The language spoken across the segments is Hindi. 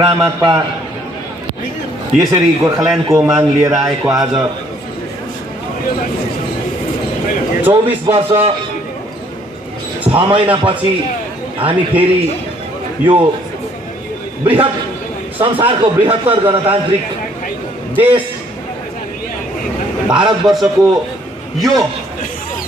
क्रामाक्पा यसरी गोर्खाल्यान्डको माग लिएर आएको आज 24 वर्ष 6 महिनापछि हामी फेरि यो संसारको बृहत्तर गणतान्त्रिक देश भारतवर्षको यो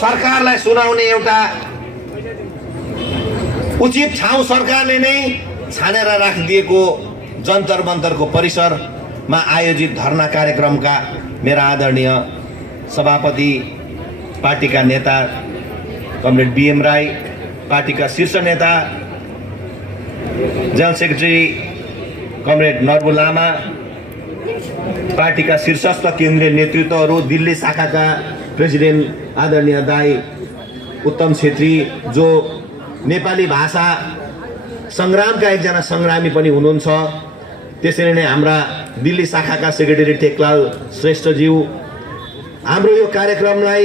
सरकारलाई सुनाउने एउटा उचित ठाउँ सरकारले नै छानेर राखिदिएको जन्तर मन्तरको परिसरमा आयोजित धरना कार्यक्रमका मेरा आदरणीय सभापति, पार्टीका नेता कमरेड बीएम राई, पार्टीका शीर्ष नेता जनरल सेक्रेटरी कमरेड नरबु लामा, पार्टीका शीर्षस्थ केन्द्रीय नेतृत्वहरू, दिल्ली शाखाका प्रेसिडेन्ट आदरणीय दाई उत्तम छेत्री, जो नेपाली भाषा सङ्ग्रामका एकजना सङ्ग्रामी पनि हुनुहुन्छ, त्यसरी नै हाम्रा दिल्ली शाखाका सेक्रेटरी टेकलाल श्रेष्ठज्यू, हाम्रो यो कार्यक्रमलाई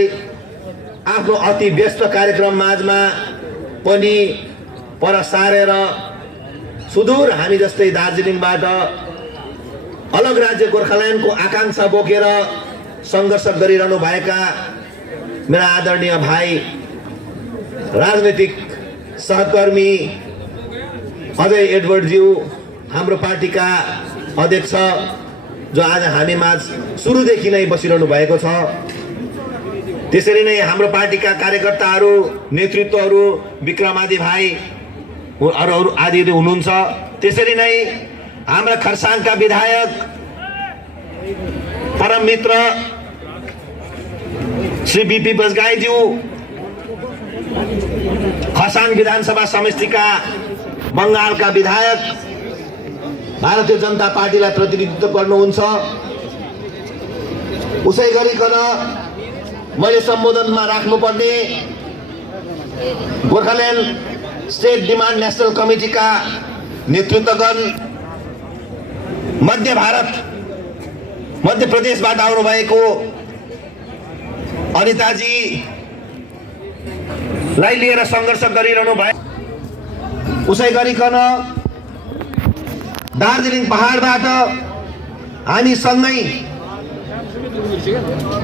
आफ्नो अति व्यस्त कार्यक्रम माझमा पनि पर सारेर सुदूर हामी जस्तै दार्जिलिङबाट अलग राज्य गोर्खाल्यान्डको आकांक्षा बोकेर सङ्घर्ष गरिरहनु भएका मेरा आदरणीय भाइ, राजनीतिक सहकर्मी अजय एडवर्डज्यू, हाम्रो पार्टीका अध्यक्ष जो आज हामी माझ सुरुदेखि नै बसिरहनु भएको छ, त्यसरी नै हाम्रो पार्टीका कार्यकर्ताहरू, नेतृत्वहरू, विक्रमादि भाइ आदि हुनुहुन्छ, त्यसरी नै हाम्रा खरसाङका विधायक परम मित्र श्री बीपी बजगाईज्यू, खरसाङ विधानसभा समष्टिका बङ्गालका विधायक, भारतीय जनता पार्टीलाई प्रतिनिधित्व गर्नुहुन्छ। उसै गरिकन मैले सम्बोधनमा राख्नुपर्ने गोर्खाल्यान्ड स्टेट डिमान्ड नेशनल कमिटीका नेतृत्वगण, मध्य प्रदेशबाट आउनुभएको अनिताजीलाई लिएर सङ्घर्ष गरिरहनु भयो। उसै गरिकन दार्जिलिङ पहाडबाट हामी सँगै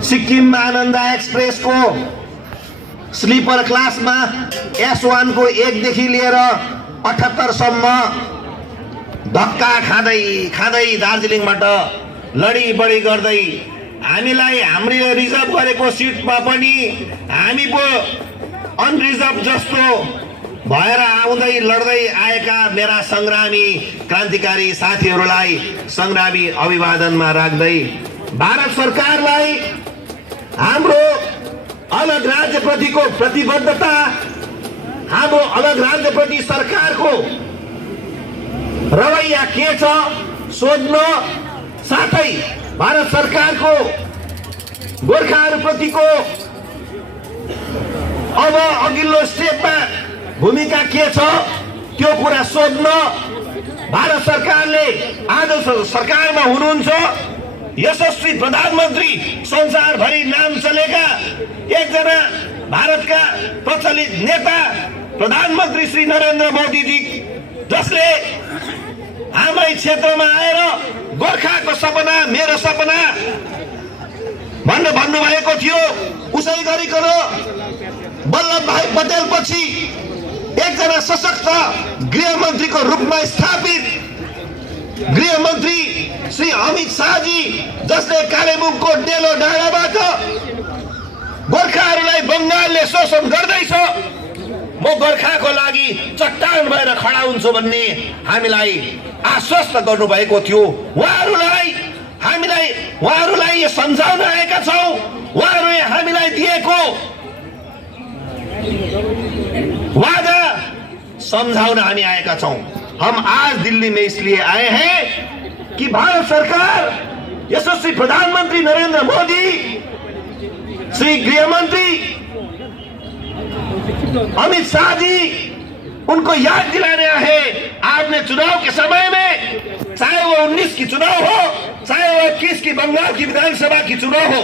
सिक्किम आनन्द एक्सप्रेसको स्लिपर क्लासमा S1 को 1 देखि लिएर 78 सम्म धक्का खाँदै दार्जिलिङबाट लडी बढी गर्दै हामीलाई हामीले रिजर्भ गरेको सिटमा पनि हामी पो अनरिजर्भ जस्तो भएर आउँदै लड्दै आएका मेरा सङ्ग्रामी क्रान्तिकारी साथीहरूलाई सङ्ग्रामी अभिवादनमा राख्दै भारत सरकारलाई हाम्रो अलग राज्यप्रतिको प्रतिबद्धता, हाम्रो अलग राज्यप्रति सरकारको रवैया के छ सोध्न, साथै भारत सरकारको गोर्खाहरूप्रतिको अब अघिल्लो स्टेपमा भूमिका के छ त्यो कुरा सोध्न भारत सरकारले आज सरकारमा हुनुहुन्छ यशस्वी प्रधानमन्त्री, संसारभरि नाम चलेका एकजना भारतका प्रचलित नेता प्रधानमन्त्री श्री नरेन्द्र मोदीजी, जसले हाम्रै क्षेत्रमा आएर गोर्खाको सपना मेरो सपना भन्नुभएको थियो। उसै गरिकन वल्लभ भाइ पटेल पछि एकजना सशक्त गृहमन्त्रीको रूपमा स्थापित गृहमन्त्री श्री अमित शाहजी, जसले कालेबुङको डेलो डाँडाबाट गोर्खाहरूलाई बङ्गालले शोषण गर्दैछ, म गोर्खाको लागि चट्टान भएर खडा हुन्छु भन्ने हामीलाई आश्वस्त गर्नुभएको थियो। उहाँहरूलाई यो सम्झाउन आएका छौँ। उहाँहरूले हामीलाई दिएको वादा समझाउन हामी आएका छौं। हम आज दिल्ली में इसलिए आए हैं कि भारत सरकार, यशस्वी प्रधानमंत्री नरेंद्र मोदी, श्री गृह मंत्री अमित शाह जी, उनको याद दिलाने है। आपने चुनाव के समय में, चाहे वो 19 की चुनाव हो, चाहे वो 21 की बंगाल की विधानसभा की चुनाव हो,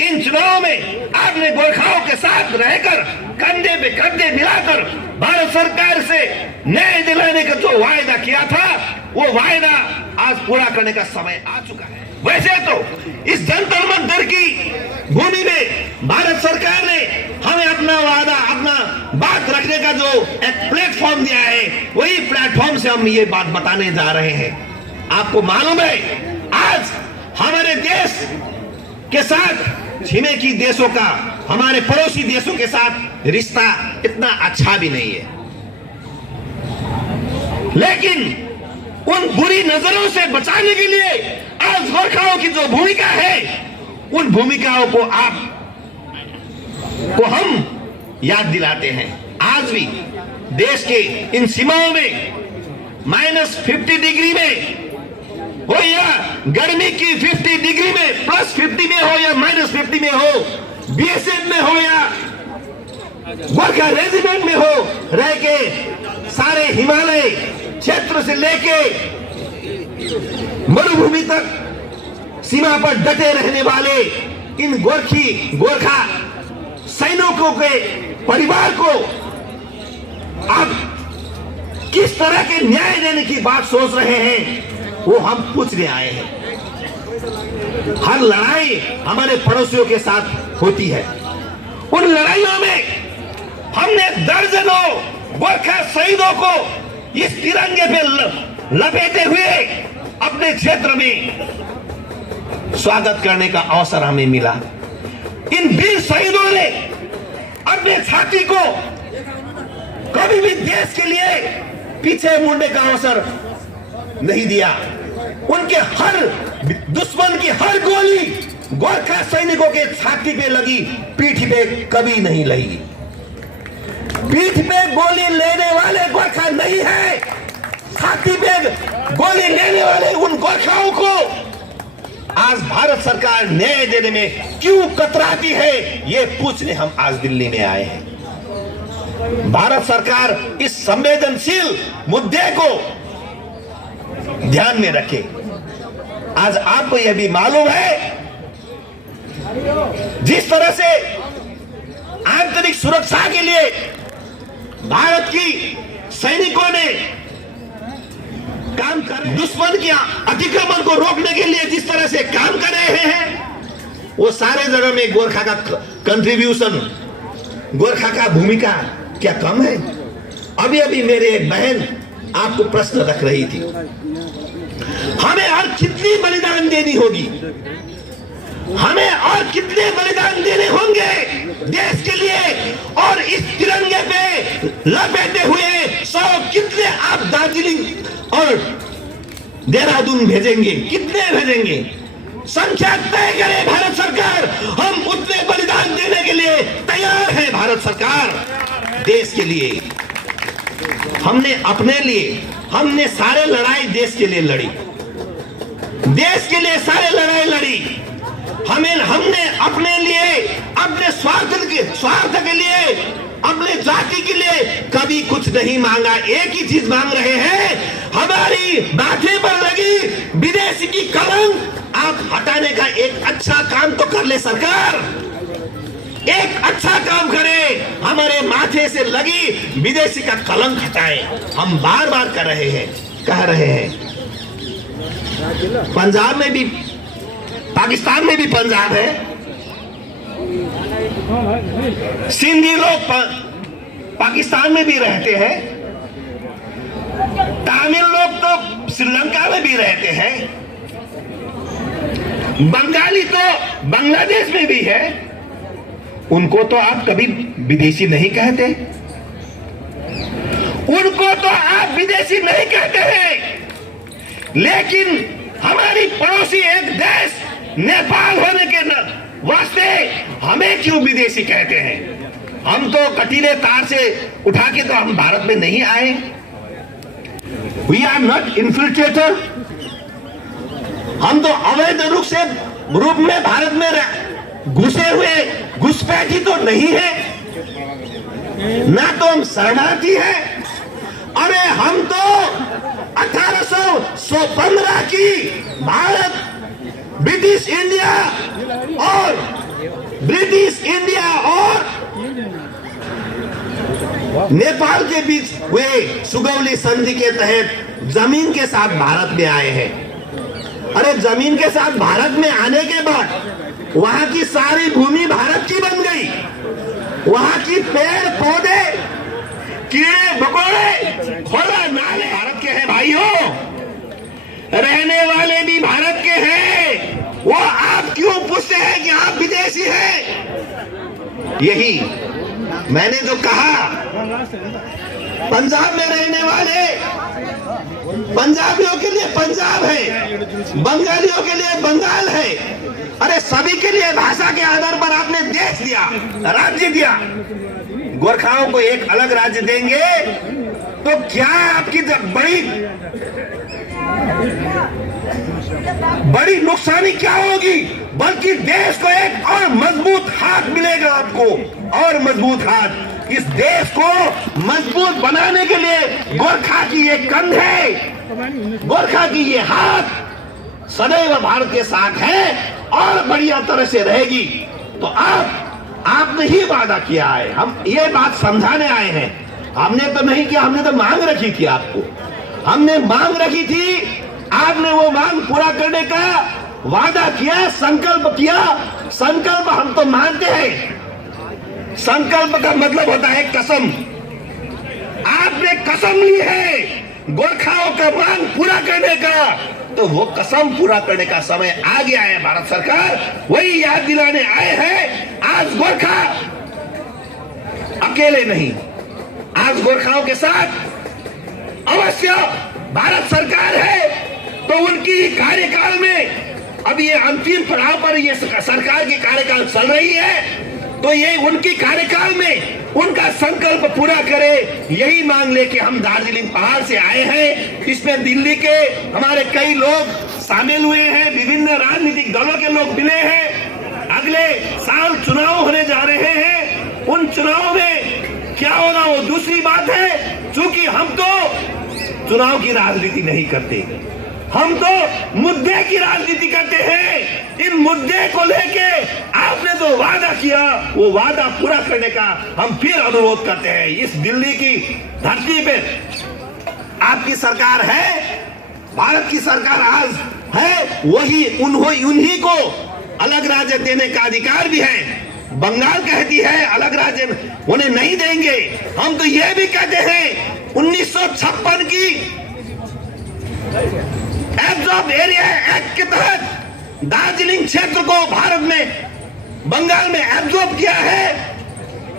इन चुनाव में आपने गोरखाओं के साथ रहकर कंधे पे कंधे मिलाकर भारत सरकार से न्याय दिलाने का जो वायदा किया था, वो वायदा आज पूरा करने का समय आ चुका है। वैसे तो इस जंतर मंतर की भूमि में भारत सरकार ने हमें अपना वादा, अपना बात रखने का जो एक प्लेटफॉर्म दिया है, वही प्लेटफॉर्म से हम ये बात बताने जा रहे हैं। आपको मालूम है, आज हमारे देश के साथ छिमेकी देशों का, हमारे पड़ोसी देशों के साथ रिश्ता इतना अच्छा भी नहीं है, लेकिन उन बुरी नजरों से बचाने के लिए आज गोरखाओं की जो भूमिका है, उन भूमिकाओं को हम याद दिलाते हैं। आज भी देश के इन सीमाओं में -50 डिग्री में हो या गर्मी की 50 डिग्री में, +50 में हो या -50 में हो, बीएसएफ में हो या गोरखा रेजिमेंट में हो, रह के सारे हिमालय क्षेत्र से लेके मरुभूमि तक सीमा पर डटे रहने वाले इन गोरखा सैनिकों के परिवार को आप किस तरह के न्याय देने की बात सोच रहे हैं, वो हम पूछने आए हैं। हर लड़ाई हमारे पड़ोसियों के साथ होती है। उन लड़ाइयों में हमने दर्जनों गोरखा शहीदों को इस तिरंगे पे लपेटे हुए अपने क्षेत्र में स्वागत करने का अवसर हमें मिला। इन वीर शहीदों ने अपने छाती को कभी भी देश के लिए पीछे मुड़ने का अवसर नहीं दिया। उनके हर दुश्मन की हर गोली गोरखा सैनिकों के छाती पे लगी, पीठ पे कभी नहीं लगी। पीठ पे गोली लेने वाले गोरखा नहीं है, छाती पे गोली लेने वाले उन गोरखाओं को आज भारत सरकार न्याय देने में क्यों कतराती है, ये पूछने हम आज दिल्ली में आए हैं। भारत सरकार इस संवेदनशील मुद्दे को ध्यान में रखे। आज आपको यह भी मालूम है, जिस तरह से आंतरिक सुरक्षा के लिए भारत की सैनिकों ने काम कर, दुश्मन के अतिक्रमण को रोकने के लिए जिस तरह से काम कर रहे हैं, वो सारे जगह में गोरखा का कंट्रीब्यूशन, गोरखा का भूमिका क्या कम है? अभी अभी मेरे एक बहन आपको प्रश्न रख रही थी, हमें और कितनी बलिदान देनी होगी, हमें और कितने बलिदान देने होंगे देश के लिए, और इस तिरंगे पे लपेटे हुए 100 कितने आप दार्जिलिंग और देहरादून भेजेंगे, कितने भेजेंगे? संख्या तय करे भारत सरकार, हम उतने बलिदान देने के लिए तैयार है। भारत सरकार देश के लिए, हमने अपने लिए, हमने सारे लड़ाई देश के लिए लड़ी, देश के लिए सारे लड़ाई लड़ी। हमने अपने लिए, अपने स्वार्थ के लिए, अपने जाति के लिए कभी कुछ नहीं मांगा। एक ही चीज मांग रहे हैं, हमारी माथे पर लगी विदेशी की कलंक आप हटाने का एक अच्छा काम तो कर ले सरकार, एक अच्छा काम करे, हमारे माथे से लगी विदेशी का कलंक हटाए। हम बार बार कह रहे हैं। पंजाब में भी, पाकिस्तान में भी पंजाब है, सिंधी लोग पाकिस्तान में भी रहते हैं, तमिल लोग तो श्रीलंका में भी रहते हैं, बंगाली तो बांग्लादेश में भी है। उनको तो आप कभी विदेशी नहीं कहते, उनको तो आप विदेशी नहीं कहते हैं, लेकिन हमारी पड़ोसी एक देश नेपाल होने के वास्ते हमें क्यों विदेशी कहते हैं? हम तो कटीले तार से उठा के तो हम भारत में नहीं आए। वी आर नॉट इन्फिल्ट्रेटर, हम तो अवैध रूप में भारत में घुसे हुए घुसपैठी तो नहीं है, ना तो हम शरणार्थी हैं। अरे हम तो 1815 की भारत ब्रिटिश इंडिया और नेपाल के बीच हुए सुगौली संधि के तहत जमीन के साथ भारत में आए हैं। अरे जमीन के साथ भारत में आने के बाद वहां की सारी भूमि भारत की बन गई। वहां की पेड़ पौधे, कीड़े मकोड़े, खोला नाले भारत के हैं भाइयों। रहने वाले भी भारत के हैं। वो आप क्यों पूछते हैं कि आप विदेशी हैं? यही मैंने जो कहा, पंजाब में रहने वाले पंजाबियों के लिए पंजाब है, बंगालियों के लिए बंगाल है। अरे सभी के लिए भाषा के आधार पर आपने देश दिया, राज्य दिया। गोरखाओं को एक अलग राज्य देंगे तो क्या आपकी बड़ी नुकसानी क्या होगी? बल्कि देश को एक और मजबूत हाथ मिलेगा आपको, और मजबूत हाथ। इस देश को मजबूत बनाने के लिए गोरखा की ये कंधे, गोरखा की ये हाथ सदैव भारत के साथ है और बढ़िया तरह से रहेगी। तो आपने ही वादा किया है, हम ये बात समझाने आए हैं। हमने तो नहीं किया, हमने तो मांग रखी थी आपको, हमने मांग रखी थी। आपने वो मांग पूरा करने का वादा किया, संकल्प किया। संकल्प हम तो मानते हैं, संकल्प का मतलब होता है कसम। आपने कसम ली है गोरखाओं का मांग पूरा करने का, तो वो कसम पूरा करने का समय आ गया है। भारत सरकार वही याद दिलाने आए हैं। आज गोरखा अकेले नहीं, आज गोरखाओं के साथ अवश्य भारत सरकार है। तो उनकी कार्यकाल में अब ये अंतिम पड़ाव पर ये सरकार की कार्यकाल चल रही है, तो ये उनकी कार्यकाल में उनका संकल्प पूरा करे, यही मांग लेके हम दार्जिलिंग पहाड़ से आए हैं। इसमें दिल्ली के हमारे कई लोग शामिल हुए हैं, विभिन्न राजनीतिक दलों के लोग मिले हैं। अगले साल चुनाव होने जा रहे हैं, उन चुनाव में क्या होगा वो दूसरी बात है। क्योंकि हम तो चुनाव की राजनीति नहीं करते, हम तो मुद्दे की राजनीति करते हैं। इन मुद्दे को लेके आपने जो वादा किया, वो वादा पूरा करने का हम फिर अनुरोध करते हैं। इस दिल्ली की धरती पे आपकी सरकार है, भारत की सरकार आज है, वही उन्हीं को अलग राज्य देने का अधिकार भी है। बंगाल कहती है अलग राज्य उन्हें नहीं देंगे। हम तो यह भी कहते हैं 1956 की एब्जॉर्ब एरिया एक्ट के तहत दार्जिलिंग क्षेत्र को भारत में, बंगाल में एब्जॉर्ब किया है,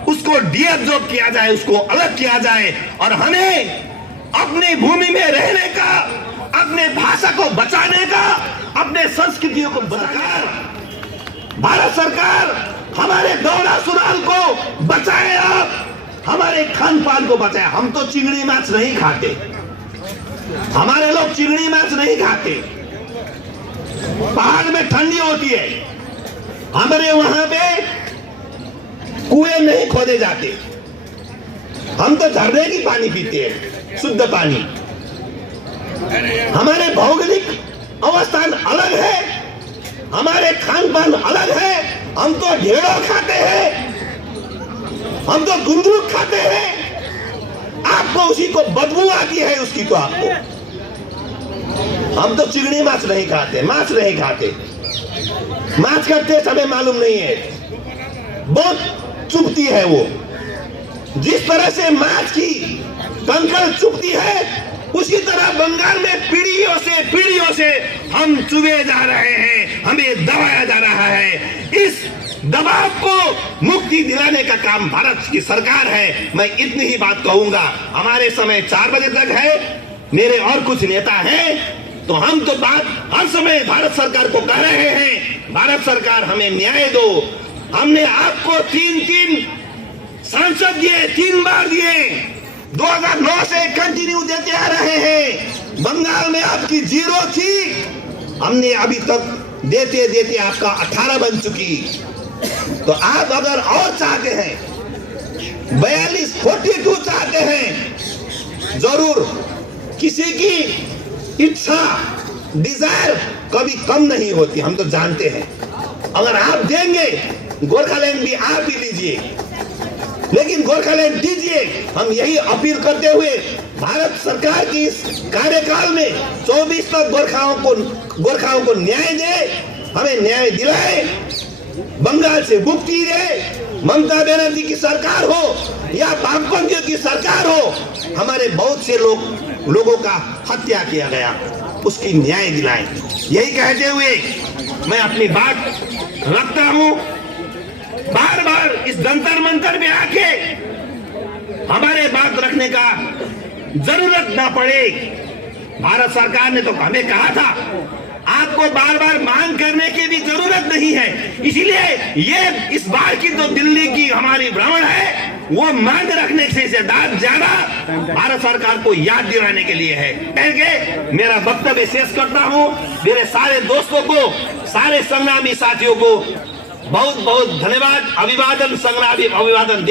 उसको डीएब्जॉर्ब किया जाए, उसको अलग किया जाए। और हमें अपनी भूमि में रहने का, अपने भाषा को बचाने का, अपने संस्कृतियों को बचाकर भारत सरकार हमारे दौरा सुनाल को बचाए, आप हमारे खान पान को बचाए। हम तो चिंगड़ी माछ नहीं खाते, हमारे लोग चिंगड़ी माछ नहीं खाते। पहाड़ में ठंडी होती है, हमारे वहां पे कुएं नहीं खोदे जाते, हम तो झरने की पानी पीते हैं, शुद्ध पानी। हमारे भौगोलिक अवस्थान अलग है, हमारे खान पान अलग है। हम तो ढेड़ो खाते हैं, हम तो गुंदरुक खाते हैं, आपको उसी को बदबू आती है उसकी। तो आपको, हम तो चिंगड़ी माछ नहीं खाते, माछ नहीं खाते। माछ का टेस्ट हमें मालूम नहीं है, बहुत चुभती है वो। जिस तरह से माछ की कंकड़ चुभती है, उसी तरह बंगाल में पीढ़ियों से हम चुभे जा रहे हैं, हमें दबाया जा रहा है। इस दबाव को मुक्ति दिलाने का काम भारत की सरकार है। मैं इतनी ही बात कहूंगा। हमारे समय 4 बजे तक है, मेरे और कुछ नेता हैं, तो हम तो बात हर समय भारत सरकार को कह रहे हैं, भारत सरकार हमें न्याय दो। हमने आपको 3 सांसद दिए, 3 बार दिए, 2009 से कंटिन्यू देते आ रहे हैं। बंगाल में आपकी 0 थी, हमने अभी तक देते देते आपका 18 बन चुकी। तो आप अगर और चाहते हैं, 42 चाहते हैं, जरूर। किसी की इच्छा, डिजायर कभी कम नहीं होती, हम तो जानते हैं। अगर आप देंगे, गोरखालैंड भी आप ही लीजिए, लेकिन गोरखालैंड दीजिए। हम यही अपील करते हुए भारत सरकार की इस कार्यकाल में 24 तक गोरखाओं को न्याय दे, हमें न्याय दिलाए, बंगाल से मुक्ति दे। ममता बनर्जी की सरकार हो या वामपंथियों की सरकार हो, हमारे बहुत से लोगों का हत्या किया गया, उसकी न्याय दिलाएं। यही कहते हुए मैं अपनी बात रखता हूं। बार बार इस जंतर मंतर में आके हमारे बात रखने का जरूरत ना पड़े। भारत सरकार ने तो हमें कहा था आपको बार बार मांग करने की भी जरूरत नहीं है, इसीलिए ये इस बार की तो दिल्ली की हमारी भ्रमण है वो मांग रखने से ज्यादा भारत सरकार को याद दिलाने के लिए है। कह के मेरा वक्तव्य शेष करता हूं। मेरे सारे दोस्तों को, सारे संग्रामी साथियों को बहुत बहुत धन्यवाद, अभिवादन, संग्रामी अभिवादन देता